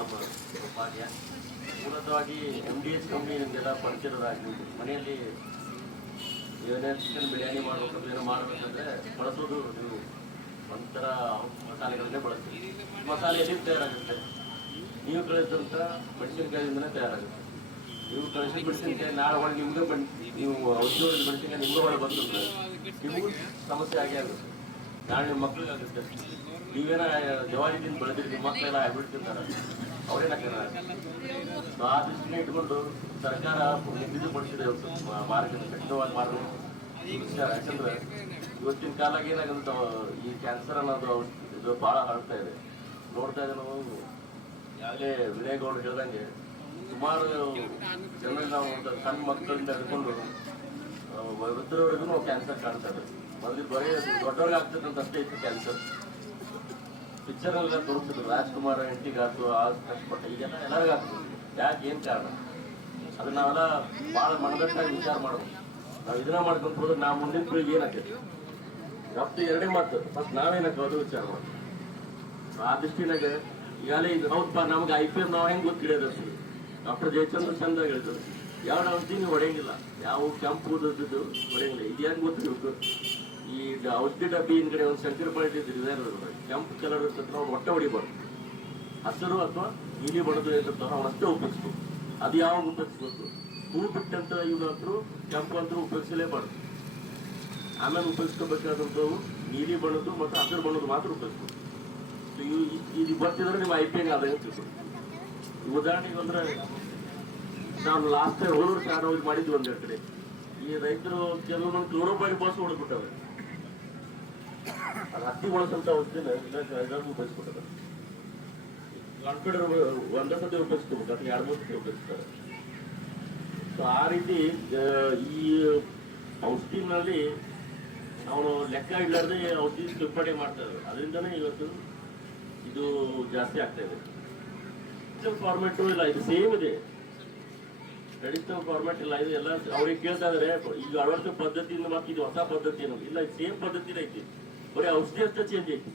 ನಮ್ಮ ಭಾಗ್ಯ ಮೂಲತವಾಗಿ MDH company ನಿಮಗೆಲ್ಲ ಪರಿಚಯದಾಗಿ ಮನೆಯಲ್ಲಿ ಏನೇ ಚಿಕನ್ ಬಿರಿಯಾನಿ ಮಾಡಬೇಕಂದ್ರೆ ಏನೋ ಮಾಡಬೇಕಂದ್ರೆ ಬಳಸೋದು ನೀವು ಒಂಥರ ಮಸಾಲೆಗಳನ್ನೇ ಬಳಸ್ತೀವಿ. ಮಸಾಲೆ ಎಲ್ಲಿ ತಯಾರಾಗುತ್ತೆ? ನೀವು ಕಳಿಸಿದಂಥ ಮೆಣಸಿನ್ಕಾಯಿಂದಲೇ ತಯಾರಾಗುತ್ತೆ. ನೀವು ಕಳಿಸಿ ಮೆಣಸಿನ್ಕಾಯಿ ನಾಳೆ ಒಳಗೆ ನಿಮ್ಗೆ ನೀವು ಔಷಧಿ ಹೊಡೆದ ಮೆಣಸಿನ್ಕಾಯಿ ನಿಮ್ಗೆ ಒಳಗೆ ಬಂತಂದ್ರೆ ನಿಮಗೂ ಸಮಸ್ಯೆ ಆಗೇ ಆಗುತ್ತೆ. ನಾಳೆ ನಿಮ್ಮ ಮಕ್ಳಿಗೆ ಆಗುತ್ತೆ. ನೀವೇನ ಜವಾರಿದಿಂದ ಬೆಳೆದಿರಿ, ನಿಮ್ಮ ಮಕ್ಕಳೆಲ್ಲ ಹ್ಯಾಬಿಟ್ ತಿಂತಾರೆ, ಅವ್ರೇನಾಗ್ತಾರ? ಆ ದೃಷ್ಟಿನೇ ಇಟ್ಕೊಂಡು ಸರ್ಕಾರ ನಿಗದಿಪಡಿಸಿದೆ ಮಾರ್ಗನ ಕಠಿಣವಾಗಿ ಮಾಡಲು. ಯಾಕಂದ್ರೆ ಇವತ್ತಿನ ಕಾಲಾಗ ಏನಾಗುತ್ತೆ, ಈ ಕ್ಯಾನ್ಸರ್ ಅನ್ನೋದು ಇದು ಭಾಳ ಹರಡ್ತಾ ಇದೆ. ನೋಡ್ತಾ ಇದ್ದೆ ನಾವು ಯಾಗಲೇ ವಿನಯಗೌಡರು ಹೇಳ್ದಂಗೆ ಸುಮಾರು ಜನರಲ್ಲಿ ನಾವು ಸಣ್ಣ ಮಕ್ಕಳಿಂದ ಹಿಡ್ಕೊಂಡು ವೃದ್ಧರವರೆಗೂ ನಾವು ಕ್ಯಾನ್ಸರ್ ಕಾಣ್ತಾ ಇದ್ದೀವಿ. ಮೊದಲು ಬರೀ ದೊಡ್ಡವ್ರಿಗೆ ಆಗ್ತದಂತ ಅಷ್ಟೇ ಇತ್ತು ಕ್ಯಾನ್ಸರ್. ಪಿಕ್ಚರ್ನೆಲ್ಲ ತೋರಿಸ್ತಿದ್ರು, ರಾಜ್ಕುಮಾರ್ ಹೆಂಡತಿಗಾಯ್ತು, ಆ ಕಷ್ಟಪಟ್ಟ, ಈಗೆಲ್ಲ ಎಲ್ಲರಿಗೂ ಆಗ್ತದೆ. ಯಾಕೆ, ಏನು ಕಾರಣ? ಅದನ್ನ ನಾವೆಲ್ಲ ಭಾಳ ಮನದಟ್ಟಾಗಿ ವಿಚಾರ ಮಾಡ್ಬೇಕು. ನಾವು ಇದನ್ನ ಮಾಡ್ಕೊಂಡು ಹೋದ್ರೆ ನಾವು ಮುಂದಿನ ಪೀಳಿಗೆ ಏನಾಗ್ತೈತಿ? ರಫ್ತು ಎರಡೇ ಮಾತು, ಫಸ್ಟ್ ನಾವೇನಾಗ್ತದೆ ಅದು ವಿಚಾರ ಮಾಡ್ತೀವಿ. ಆ ದೃಷ್ಟಿನಾಗ ಈಗಾಗಲೇ ಇದು ಹೌದಪ್ಪ, ನಮ್ಗೆ IPM ನಾವು ಹೆಂಗೆ ಗೊತ್ತಿಡೋದು? ಡಾಕ್ಟರ್ ಜಯಚಂದ್ರ ಚಂದ ಹೇಳ್ತಾರೆ, ಯಾವ ಔಷಧಿ ನೀವು ಹೊಡೆಯಂಗಿಲ್ಲ, ಯಾವ ಕೆಂಪು ಓದಿದ್ದು ಹೊಡೆಯಂಗಿಲ್ಲ. ಇದು ಹೆಂಗೆ ಗೊತ್ತಿರ್ಬೇಕು? ಈ ಔಷಧಿ ಡಬ್ಬಿ ಹಿಂದ್ಗಡೆ ಒಂದು ಶಂಕರಪಾಳಿ ಕೆಂಪು ಕಲರ್ ಇರ್ತದೆ, ನಾವು ಒಟ್ಟೆ ಹೊಡಿಬಾರ್ದು. ಹಸಿರು ಅಥವಾ ನೀಲಿ ಬಣ್ಣದ್ದು ಇರ್ತದೆ ನಾವು ಅಷ್ಟೇ ಉಪಯೋಗಿಸ್ಬೇಕು. ಅದು ಯಾವಾಗ ಉಪಯೋಗಿಸ್ಬೇಕು? ಹೂ ಬಿಟ್ಟಂತ ಇವ್ರಂತರೂ ಕೆಂಪು ಅಂತರೂ ಉಪಯೋಗಿಸಲೇಬಾರ್ದು. ಆಮೇಲೆ ಉಪಯೋಗಿಸ್ಕೋಬೇಕಾದಂಥವು ನೀಲಿ ಬಣ್ಣದ್ದು ಮತ್ತು ಹಸಿರು ಬಣ್ಣದ್ದು ಮಾತ್ರ ಉಪಯೋಗಿಸ್ಬೇಕು. ಇದು ಬರ್ತಿದ್ರೆ ನಿಮ್ಮ IPM ಆದಾಯ ತಿಳ್ಕೊಂಡು. ಉದಾಹರಣೆಗೆ ಅಂದ್ರೆ ನಾವು ಲಾಸ್ಟ್ ಟೈಮ್ ಹೋದ್ರು ಸಾರ್ ಅವ್ರಿಗೆ ಮಾಡಿದ್ವಿ ಒಂದೆರಡು ಕಡೆ. ಈ ರೈತರು ಕೆಲವೊಂದು ಕ್ಲೋರೋಬೈಡ್ ಬಾಸ್ ಹೊಡೆದ್ಬಿಟ್ಟವೆ. ಅದು ಹತ್ತಿ ಬಳಸಂತ ಔಷಧಿನ ಎಲ್ಲರಿಗೂ ಉಪಯೋಗಿಸ್ಬಿಟ್ಟದ. ಕಾನ್ಫಿಡರ್ ಒಂದೇ ಸತಿ ಉಪಯೋಗಿಸ್ಕೋಬೇಕು, ಅಥವಾ 2-3 ಸತಿ ಉಪಯೋಗಿಸ್ತಾರೆ. ಸೊ ಆ ರೀತಿ ಈ ಔಷಧಿನಲ್ಲಿ ಅವನು ಲೆಕ್ಕ ಇಡಲಾರ್ದೆ ಔಷಧಿ ಸಿಂಪಡಣೆ ಮಾಡ್ತಾರೆ. ಅದರಿಂದನೇ ಇವತ್ತು ಇದು ಜಾಸ್ತಿ ಆಗ್ತಾ ಇದೆ. ಫಾರ್ಮೆಟು ಇಲ್ಲ, ಇದು ಸೇಮ್ ಇದೆ. ಟ್ರೆಡಿಷನಲ್ ಫಾರ್ಮೆಟ್ ಇಲ್ಲ, ಇದು ಎಲ್ಲ ಅವ್ರಿಗೆ ಕೇಳ್ತಾ ಇದಾರೆ. ಈಗ ಅಳವಡಿಸೋ ಪದ್ಧತಿಯಿಂದ ಮತ್ತೆ ಇದು ಹೊಸ ಪದ್ಧತಿ ಏನೋ ಇಲ್ಲ, ಇದು ಸೇಮ್ ಪದ್ಧತಿನೇ ಐತಿ, ಬರೀ ಔಷಧಿ ಅಷ್ಟೇ ಚೇಂಜ್ ಐತಿ.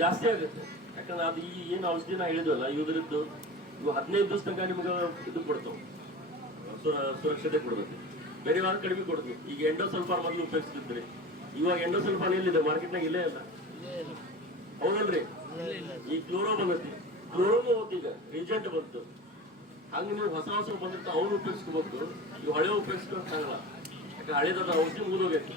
ಜಾಸ್ತಿ ಆಗುತ್ತೆ. ಯಾಕಂದ್ರೆ ಅದು ಈ ಏನು ಔಷಧಿ ನಾ ಹೇಳಿದ್ವಲ್ಲ, ಇದ್ರದ್ದು ಇವು 15 ದಿವಸ ತನಕ ನಿಮ್ಗೆ ಇದು ಕೊಡ್ತಾವೆ, ಸುರಕ್ಷತೆ ಕೊಡ್ಬೇಕು. ಬೇರೆ ವಾರ ಕಡಿಮೆ ಕೊಡ್ತೀವಿ. ಈಗ ಎಂಡೋಸಲ್ಫಾನ್ ಮೊದಲು ಉಪಯೋಗಿಸ್ತಿದ್ರಿ, ಇವಾಗ ಎಂಡೋಸಲ್ಫಾನ್ ಎಲ್ಲಿದೆ? ಮಾರ್ಕೆಟ್ನಾಗ ಇಲ್ಲೇ ಇಲ್ಲ, ಹೌದಲ್ರಿ? ಈ ಕ್ಲೋರೋ ಬಂದೈತಿ, ಕ್ಲೋರೋನು ಈಗ ಏಜೆಂಟ್ ಬಂತು. ಹಂಗೆ ನೀವು ಹೊಸ ಬಂದಿರ್ತಾವೆ, ಅವ್ರು ಉಪಯೋಗಿಸ್ಕೋಬೇಕು. ಇವು ಹಳೆ ಉಪಯೋಗಿಸ್ಕೊಳಕ್ಕಾಗಲ್ಲ, ಯಾಕಂದ್ರೆ ಹಳೇದಾದ ಔಷಧಿ ಮುಗಿದೋಗೈತಿ.